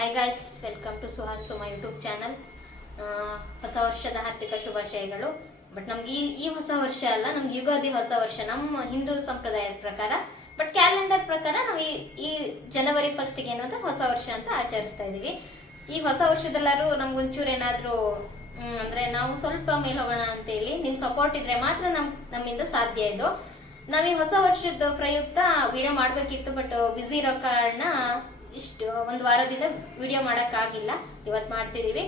Hi guys welcome to Suhas Suma YouTube channel ಹೊಸ ವರ್ಷದ ಹಾರ್ದಿಕ ಶುಭಾಶಯಗಳು. ಬಟ್ ನಮ್ಗೆ ಈ ಈ ಹೊಸ ವರ್ಷ ಅಲ್ಲ, ನಮ್ಗೆ ಯುಗಾದಿ ಹೊಸ ವರ್ಷ, ನಮ್ಮ ಹಿಂದೂ ಸಂಪ್ರದಾಯದ ಪ್ರಕಾರ. ಬಟ್ ಕ್ಯಾಲೆಂಡರ್ ಪ್ರಕಾರ ನಾವು ಈ ಈ ಜನವರಿ ಫಸ್ಟ್ಗೆ ಏನು ಅಂತ ಹೊಸ ವರ್ಷ ಅಂತ ಆಚರಿಸ್ತಾ ಇದ್ದೀವಿ. ಈ ಹೊಸ ವರ್ಷದಲ್ಲಾರು ನಮ್ಗೊಂಚೂರು ಏನಾದರೂ ಅಂದ್ರೆ ನಾವು ಸ್ವಲ್ಪ ಮೇಲೆ ಹೋಗೋಣ ಅಂತೇಳಿ ನಿಮ್ಮ ಸಪೋರ್ಟ್ ಇದ್ರೆ ಮಾತ್ರ ನಮ್ ನಮ್ಮಿಂದ ಸಾಧ್ಯ ಇದು. ನಾವು ಈ ಹೊಸ ವರ್ಷದ ಪ್ರಯುಕ್ತ ವಿಡಿಯೋ ಮಾಡಬೇಕಿತ್ತು ಬಟ್ ಬ್ಯುಸಿ ಇರೋ ಕಾರಣ ಇಷ್ಟು ಒಂದು ವಾರದಿಂದ ವಿಡಿಯೋ ಆಗಿಲ್ಲ ಇವತ್ತು ಮಾಡ್ತಿದೀವಿ.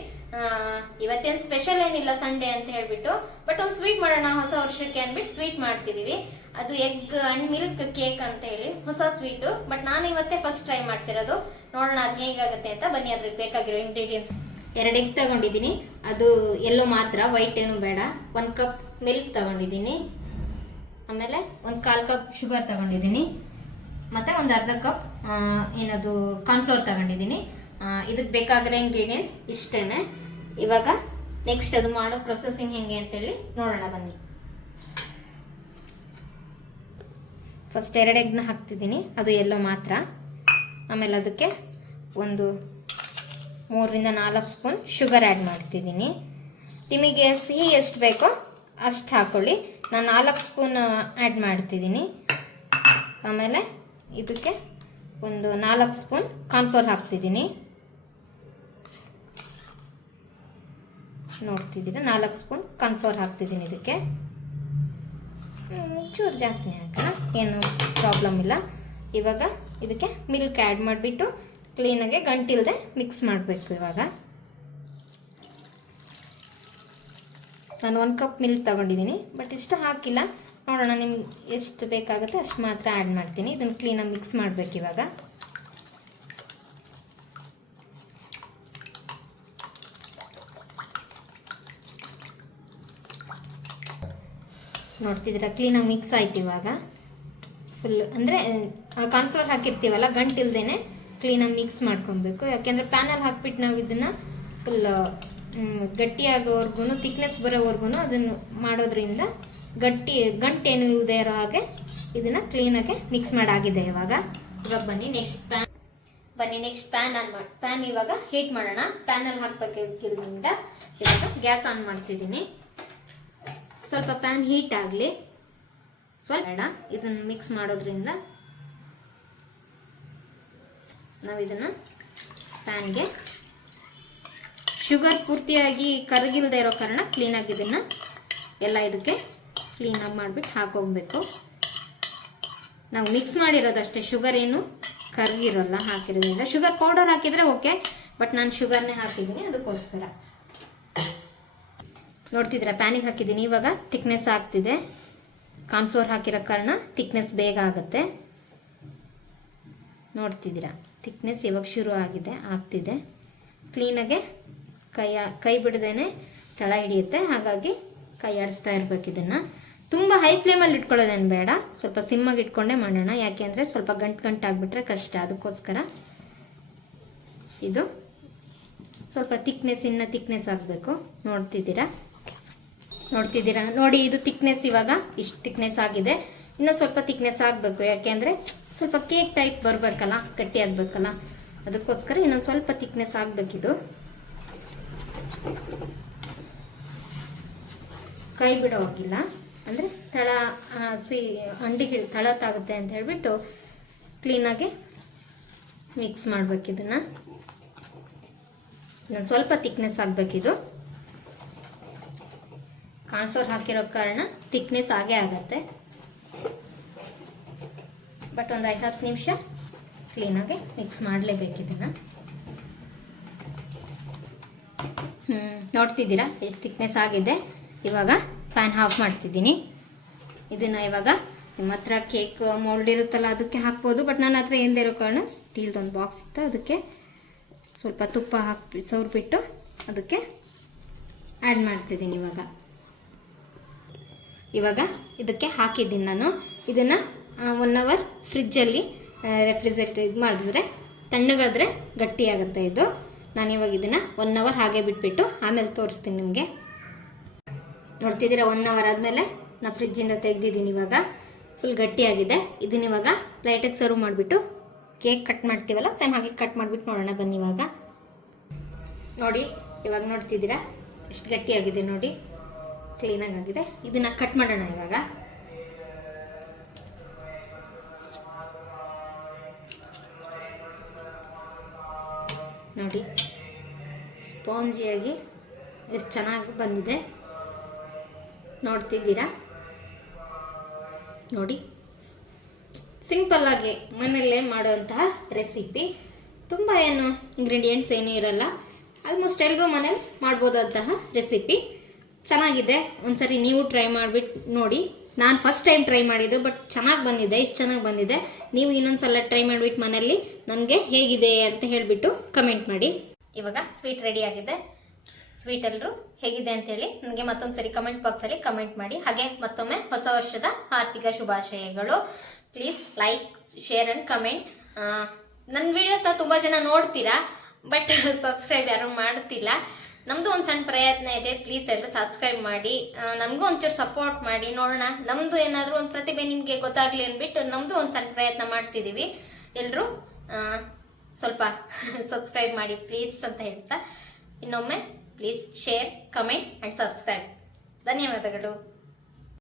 ಇವತ್ತೇನು ಸ್ಪೆಷಲ್ ಏನಿಲ್ಲ ಸಂಡೇ ಅಂತ ಹೇಳ್ಬಿಟ್ಟು ಬಟ್ ಒಂದು ಸ್ವೀಟ್ ಮಾಡೋಣ, ಹೊಸ ವರ್ಷಕ್ಕೆ ಅಂದ್ಬಿಟ್ಟು ಸ್ವೀಟ್ ಮಾಡ್ತಿದೀವಿ. ಅದು ಎಗ್ ಅಂಡ್ ಮಿಲ್ಕ್ ಕೇಕ್ ಅಂತ ಹೇಳಿ, ಹೊಸ ಸ್ವೀಟು ಬಟ್ ನಾನು ಇವತ್ತೇ ಫಸ್ಟ್ ಟ್ರೈ ಮಾಡ್ತಿರೋದು. ನೋಡೋಣ ಅದು ಹೇಗಾಗುತ್ತೆ ಅಂತ. ಬನ್ನಿ ಅದ್ರಿಗೆ ಬೇಕಾಗಿರೋ ಇಂಗ್ರೀಡಿಯೆಂಟ್ಸ್ ಎರಡು ಎಗ್ ತಗೊಂಡಿದ್ದೀನಿ. ಅದು ಎಲ್ಲೋ ಮಾತ್ರ ವೈಟ್ ಏನು ಬೇಡ. ಒಂದು ಕಪ್ ಮಿಲ್ಕ್ ತಗೊಂಡಿದ್ದೀನಿ. ಆಮೇಲೆ ಒಂದು ಕಾಲು ಕಪ್ ಶುಗರ್ ತಗೊಂಡಿದ್ದೀನಿ. ಮತ್ತು ಒಂದು ಅರ್ಧ ಕಪ್ ಏನದು ಕಾರ್ನ್ಫ್ಲೋರ್ ತಗೊಂಡಿದ್ದೀನಿ. ಇದಕ್ಕೆ ಬೇಕಾಗಿರೋ ಇಂಗ್ರೀಡಿಯೆಂಟ್ಸ್ ಇಷ್ಟೇ ಇವಾಗ ನೆಕ್ಸ್ಟ್ ಅದು ಮಾಡೋ ಪ್ರೊಸೆಸಿಂಗ್ ಹೆಂಗೆ ಅಂತೇಳಿ ನೋಡೋಣ ಬನ್ನಿ. ಫಸ್ಟ್ ಎರಡು ಎಗ್ನ ಹಾಕ್ತಿದ್ದೀನಿ. ಅದು ಎಲ್ಲೋ ಮಾತ್ರ. ಆಮೇಲೆ ಅದಕ್ಕೆ ಒಂದು ಮೂರರಿಂದ ನಾಲ್ಕು ಸ್ಪೂನ್ ಶುಗರ್ ಆ್ಯಡ್ ಮಾಡ್ತಿದ್ದೀನಿ. ನಿಮಗೆ ಸಿಹಿ ಎಷ್ಟು ಬೇಕೋ ಅಷ್ಟು ಹಾಕ್ಕೊಳ್ಳಿ ನಾನು ನಾಲ್ಕು ಸ್ಪೂನ್ ಆ್ಯಡ್ ಮಾಡ್ತಿದ್ದೀನಿ. ಆಮೇಲೆ ಇದಕ್ಕೆ ಒಂದು ನಾಲ್ಕು ಸ್ಪೂನ್ ಕಾರ್ನ್ಫ್ಲೋರ್ ಹಾಕ್ತಿದ್ದೀನಿ. ನೋಡ್ತಿದ್ದೀರಾ? ನಾಲ್ಕು ಸ್ಪೂನ್ ಕಾರ್ನ್ಫ್ಲೋರ್ ಹಾಕ್ತಿದ್ದೀನಿ ಇದಕ್ಕೆ. ಚೂರು ಜಾಸ್ತಿ ಹಾಕೋಣ, ಏನು ಪ್ರಾಬ್ಲಮ್ ಇಲ್ಲ. ಇವಾಗ ಇದಕ್ಕೆ ಮಿಲ್ಕ್ ಆ್ಯಡ್ ಮಾಡಿಬಿಟ್ಟು ಕ್ಲೀನಾಗೆ ಗಂಟಿಲ್ಲದೆ ಮಿಕ್ಸ್ ಮಾಡಬೇಕು ಇವಾಗ. ನಾನು ಒಂದು ಕಪ್ ಮಿಲ್ಕ್ ತಗೊಂಡಿದ್ದೀನಿ ಬಟ್ ಇಷ್ಟು ಹಾಕಿಲ್ಲ. ನೋಡೋಣ, ನಿಮ್ಗೆ ಎಷ್ಟು ಬೇಕಾಗುತ್ತೆ ಅಷ್ಟು ಮಾತ್ರ ಆ್ಯಡ್ ಮಾಡ್ತೀನಿ. ಇದನ್ನು ಕ್ಲೀನಾಗಿ ಮಿಕ್ಸ್ ಮಾಡಬೇಕು ಇವಾಗ. ನೋಡ್ತಿದ್ದೀರಾ ಕ್ಲೀನಾಗಿ ಮಿಕ್ಸ್ ಆಯ್ತು ಇವಾಗ. ಫುಲ್ ಅಂದರೆ ಕಾರ್ನ್ಫ್ಲೋರ್ ಹಾಕಿರ್ತೀವಲ್ಲ ಗಂಟಿಲ್ದೇ ಕ್ಲೀನಾಗಿ ಮಿಕ್ಸ್ ಮಾಡ್ಕೊಬೇಕು. ಯಾಕೆಂದರೆ ಪ್ಯಾನಲ್ಲಿ ಹಾಕ್ಬಿಟ್ಟು ನಾವು ಇದನ್ನು ಫುಲ್ ಗಟ್ಟಿಯಾಗೋವರೆಗೂ ತಿಕ್ನೆಸ್ ಬರೋವರೆಗೂ ಅದನ್ನು ಮಾಡೋದ್ರಿಂದ ಗಟ್ಟಿ ಗಂಟೇನು ಇಲ್ಲದೆ ಇರೋ ಹಾಗೆ ಇದನ್ನು ಕ್ಲೀನಾಗಿ ಮಿಕ್ಸ್ ಮಾಡಾಗಿದೆ ಇವಾಗ. ಇವಾಗ ಬನ್ನಿ ನೆಕ್ಸ್ಟ್ ಪ್ಯಾನ್ ಬನ್ನಿ ನೆಕ್ಸ್ಟ್ ಪ್ಯಾನ್ ಆನ್ ಮಾಡಿ ಪ್ಯಾನ್ ಇವಾಗ ಹೀಟ್ ಮಾಡೋಣ. ಪ್ಯಾನಲ್ಲಿ ಹಾಕ್ಬೇಕಿರೋದ್ರಿಂದ ಇವಾಗ ಗ್ಯಾಸ್ ಆನ್ ಮಾಡ್ತಿದ್ದೀನಿ. ಸ್ವಲ್ಪ ಪ್ಯಾನ್ ಹೀಟ್ ಆಗಲಿ. ಸ್ವಲ್ಪ ಬೇಡ. ಇದನ್ನು ಮಿಕ್ಸ್ ಮಾಡೋದ್ರಿಂದ ನಾವು ಇದನ್ನು ಪ್ಯಾನ್ಗೆ ಶುಗರ್ ಪೂರ್ತಿಯಾಗಿ ಕರಗಿಲ್ದೇ ಇರೋ ಕಾರಣ ಕ್ಲೀನಾಗಿ ಇದನ್ನು ಎಲ್ಲ ಇದಕ್ಕೆ ಕ್ಲೀನಾಗಿ ಮಾಡಿಬಿಟ್ಟು ಹಾಕೋಗ್ಬೇಕು ನಾವು ಮಿಕ್ಸ್ ಮಾಡಿರೋದಷ್ಟೇ ಶುಗರ್ ಏನು ಕರ್ಗಿರೋಲ್ಲ ಹಾಕಿರೋದ್ರಿಂದ. ಶುಗರ್ ಪೌಡರ್ ಹಾಕಿದರೆ ಓಕೆ ಬಟ್ ನಾನು ಶುಗರ್ನೇ ಹಾಕಿದ್ದೀನಿ, ಅದಕ್ಕೋಸ್ಕರ. ನೋಡ್ತಿದ್ರ ಪ್ಯಾನಿಗೆ ಹಾಕಿದ್ದೀನಿ. ಇವಾಗ ತಿಕ್ನೆಸ್ ಆಗ್ತಿದೆ. ಕಾರ್ನ್ಫ್ಲೋರ್ ಹಾಕಿರೋ ಕಾರಣ ತಿಕ್ನೆಸ್ ಬೇಗ ಆಗುತ್ತೆ. ನೋಡ್ತಿದ್ದೀರ ತಿಕ್ನೆಸ್ ಇವಾಗ ಶುರು ಆಗಿದೆ, ಆಗ್ತಿದೆ. ಕ್ಲೀನಾಗೆ ಕೈ ಕೈ ಬಿಡದೇನೆ ತಳ ಹಿಡಿಯುತ್ತೆ, ಹಾಗಾಗಿ ಕೈ ಆಡಿಸ್ತಾ ಇರ್ಬೇಕು ಇದನ್ನು. ತುಂಬ ಹೈ ಫ್ಲೇಮಲ್ಲಿ ಇಟ್ಕೊಳ್ಳೋದೇನು ಬೇಡ. ಸ್ವಲ್ಪ ಸಿಮ್ಮಾಗಿ ಇಟ್ಕೊಂಡೇ ಮಾಡೋಣ. ಯಾಕೆಂದರೆ ಸ್ವಲ್ಪ ಗಂಟು ಗಂಟು ಆಗಿಬಿಟ್ರೆ ಕಷ್ಟ. ಅದಕ್ಕೋಸ್ಕರ ಇದು ಸ್ವಲ್ಪ ತಿಕ್ನೆಸ್ ಇನ್ನು ತಿಕ್ನೆಸ್ ಆಗಬೇಕು. ನೋಡ್ತಿದ್ದೀರಾ? ನೋಡ್ತಿದ್ದೀರಾ? ನೋಡಿ, ಇದು ತಿಕ್ನೆಸ್ ಇವಾಗ ಇಷ್ಟು ತಿಕ್ನೆಸ್ ಆಗಿದೆ. ಇನ್ನೂ ಸ್ವಲ್ಪ ತಿಕ್ನೆಸ್ ಆಗಬೇಕು. ಯಾಕೆಂದರೆ ಸ್ವಲ್ಪ ಕೇಕ್ ಟೈಪ್ ಬರಬೇಕಲ್ಲ, ಗಟ್ಟಿ ಆಗಬೇಕಲ್ಲ. ಅದಕ್ಕೋಸ್ಕರ ಇನ್ನೊಂದು ಸ್ವಲ್ಪ ತಿಕ್ನೆಸ್ ಆಗಬೇಕಿದು ಕೈ ಬಿಡೋ ಹೋಗಿಲ್ಲ. ಅಂದರೆ ತಳ ಸಿ ಅಂಡಿಗೆ ತಳ ತಾಗುತ್ತೆ ಅಂತ ಹೇಳಿಬಿಟ್ಟು ಕ್ಲೀನಾಗಿ ಮಿಕ್ಸ್ ಮಾಡ್ಬೇಕು ಇದನ್ನು. ಇನ್ನೊಂದು ಸ್ವಲ್ಪ ತಿಕ್ನೆಸ್ ಆಗಬೇಕಿದು ಕಾನ್ಫ್ಲೋರ್ ಹಾಕಿರೋ ಕಾರಣ ತಿಕ್ನೆಸ್ ಆಗೇ ಆಗತ್ತೆ. ಬಟ್ ಒಂದು ಐದು, ಹತ್ತು ನಿಮಿಷ ಕ್ಲೀನಾಗಿ ಮಿಕ್ಸ್ ಮಾಡಲೇಬೇಕು ಇದನ್ನು. ಹ್ಞೂ ನೋಡ್ತಿದ್ದೀರಾ? ಎಷ್ಟು ತಿಕ್ನೆಸ್ ಆಗಿದೆ? ಇವಾಗ ಪ್ಯಾನ್ ಆಫ್ ಮಾಡ್ತಿದ್ದೀನಿ. ಇದನ್ನು ಇವಾಗ ನಿಮ್ಮ ಹತ್ರ ಕೇಕ್ ಮೋಲ್ಡ್ ಇರುತ್ತಲ್ಲ, ಅದಕ್ಕೆ ಹಾಕ್ಬೋದು. ಬಟ್ ನನ್ನ ಹತ್ರ ಇಲ್ಲದೆ ಇರೋ ಕಾರಣ ಸ್ಟೀಲ್ದೊಂದು ಬಾಕ್ಸ್ ಇತ್ತು. ಅದಕ್ಕೆ ಸ್ವಲ್ಪ ತುಪ್ಪ ಹಾಕಿ, ಸವ್ರಿಬಿಟ್ಟು ಅದಕ್ಕೆ ಆ್ಯಡ್ ಮಾಡ್ತಿದ್ದೀನಿ ಇವಾಗ. ಇವಾಗ ಇದಕ್ಕೆ ಹಾಕಿದ್ದೀನಿ ನಾನು. ಇದನ್ನು ಒನ್ ಅವರ್ ಫ್ರಿಜ್ಜಲ್ಲಿ ರೆಫ್ರಿಜರೇಟ್ ಇದು ಮಾಡಿದ್ರೆ ತಣ್ಣಗಾದರೆ ಗಟ್ಟಿಯಾಗುತ್ತೆ ಇದು. ನಾನು ಇವಾಗ ಇದನ್ನು ಒನ್ ಅವರ್ ಹಾಗೆ ಬಿಟ್ಬಿಟ್ಟು ಆಮೇಲೆ ತೋರಿಸ್ತೀನಿ ನಿಮಗೆ. ನೋಡ್ತಿದ್ದೀರಾ ಒನ್ ಅವರ್ ಆದಮೇಲೆ ನಾ ಫ್ರಿಜ್ಜಿಂದ ತೆಗೆದಿದ್ದೀನಿ ಇವಾಗ. ಫುಲ್ ಗಟ್ಟಿಯಾಗಿದೆ. ಇದನ್ನ ಇವಾಗ ಪ್ಲೇಟಿಗೆ ಸರ್ವ್ ಮಾಡಿಬಿಟ್ಟು ಕೇಕ್ ಕಟ್ ಮಾಡ್ತೀವಲ್ಲ ಸೇಮ್ ಹಾಗೆ ಕಟ್ ಮಾಡಿಬಿಟ್ಟು ನೋಡೋಣ, ಬನ್ನಿ ಇವಾಗ. ನೋಡಿ, ಇವಾಗ ನೋಡ್ತಿದ್ದೀರಾ? ಎಷ್ಟು ಗಟ್ಟಿಯಾಗಿದೆ ನೋಡಿ. ಕ್ಲೀನಾಗಿ ಆಗಿದೆ ಇದನ್ನ ಕಟ್ ಮಾಡೋಣ ಇವಾಗ. ನೋಡಿ, ಸ್ಪಾಂಜಿಯಾಗಿ ಎಷ್ಟು ಚೆನ್ನಾಗಿ ಬಂದಿದೆ. ನೋಡ್ತಿದ್ದೀರಾ? ನೋಡಿ. ಸಿಂಪಲ್ ಆಗಿ ಮನೆಯಲ್ಲೇ ಮಾಡುವಂತಹ ರೆಸಿಪಿ ತುಂಬ ಏನು ಇಂಗ್ರೀಡಿಯೆಂಟ್ಸ್ ಏನೂ ಇರಲ್ಲ. ಆಲ್ಮೋಸ್ಟ್ ಎಲ್ಲರೂ ಮನೇಲಿ ಮಾಡ್ಬೋದಂತಹ ರೆಸಿಪಿ ಚೆನ್ನಾಗಿದೆ. ಒಂದ್ಸರಿ ನೀವು ಟ್ರೈ ಮಾಡಿಬಿಟ್ಟು ನೋಡಿ. ನಾನು ಫಸ್ಟ್ ಟೈಮ್ ಟ್ರೈ ಮಾಡಿದ್ದು ಬಟ್ ಚೆನ್ನಾಗಿ ಬಂದಿದೆ. ಇಷ್ಟು ಚೆನ್ನಾಗಿ ಬಂದಿದೆ. ನೀವು ಇನ್ನೊಂದ್ಸಲ ಟ್ರೈ ಮಾಡಿಬಿಟ್ಟು ಮನೆಯಲ್ಲಿ ನನಗೆ ಹೇಗಿದೆ ಅಂತ ಹೇಳಿಬಿಟ್ಟು ಕಮೆಂಟ್ ಮಾಡಿ. ಇವಾಗ ಸ್ವೀಟ್ ರೆಡಿ ಆಗಿದೆ. ಸ್ವೀಟ್ ಎಲ್ಲರೂ ಹೇಗಿದೆ ಅಂತೇಳಿ ನನಗೆ ಮತ್ತೊಂದು ಸರಿ ಕಮೆಂಟ್ ಬಾಕ್ಸಲ್ಲಿ ಕಮೆಂಟ್ ಮಾಡಿ. ಹಾಗೆ ಮತ್ತೊಮ್ಮೆ ಹೊಸ ವರ್ಷದ ಆರ್ಥಿಕ ಶುಭಾಶಯಗಳು. Please like share and comment ನನ್ನ ವಿಡಿಯೋಸ್ ತುಂಬ ಜನ ನೋಡ್ತೀರಾ ಬಟ್ ಸಬ್ಸ್ಕ್ರೈಬ್ ಯಾರು ಮಾಡ್ತಿಲ್ಲ. ನಮ್ಮದು ಒಂದು ಸಣ್ಣ ಪ್ರಯತ್ನ ಇದೆ ಪ್ಲೀಸ್ ಎಲ್ಲರೂ ಸಬ್ಸ್ಕ್ರೈಬ್ ಮಾಡಿ. ನಮಗೂ ಒಂಚೂರು ಸಪೋರ್ಟ್ ಮಾಡಿ. ನೋಡೋಣ ನಮ್ಮದು ಏನಾದರೂ ಒಂದು ಪ್ರತಿಭೆ ನಿಮಗೆ ಗೊತ್ತಾಗಲಿ ಅಂದ್ಬಿಟ್ಟು ನಮ್ಮದು ಒಂದು ಸಣ್ಣ ಪ್ರಯತ್ನ ಮಾಡ್ತಿದ್ದೀವಿ ಎಲ್ಲರೂ ಸ್ವಲ್ಪ ಸಬ್ಸ್ಕ್ರೈಬ್ ಮಾಡಿ ಪ್ಲೀಸ್ ಅಂತ ಹೇಳ್ತಾ. ಇನ್ನೊಮ್ಮೆ please share comment and subscribe ಧನ್ಯವಾದಗಳು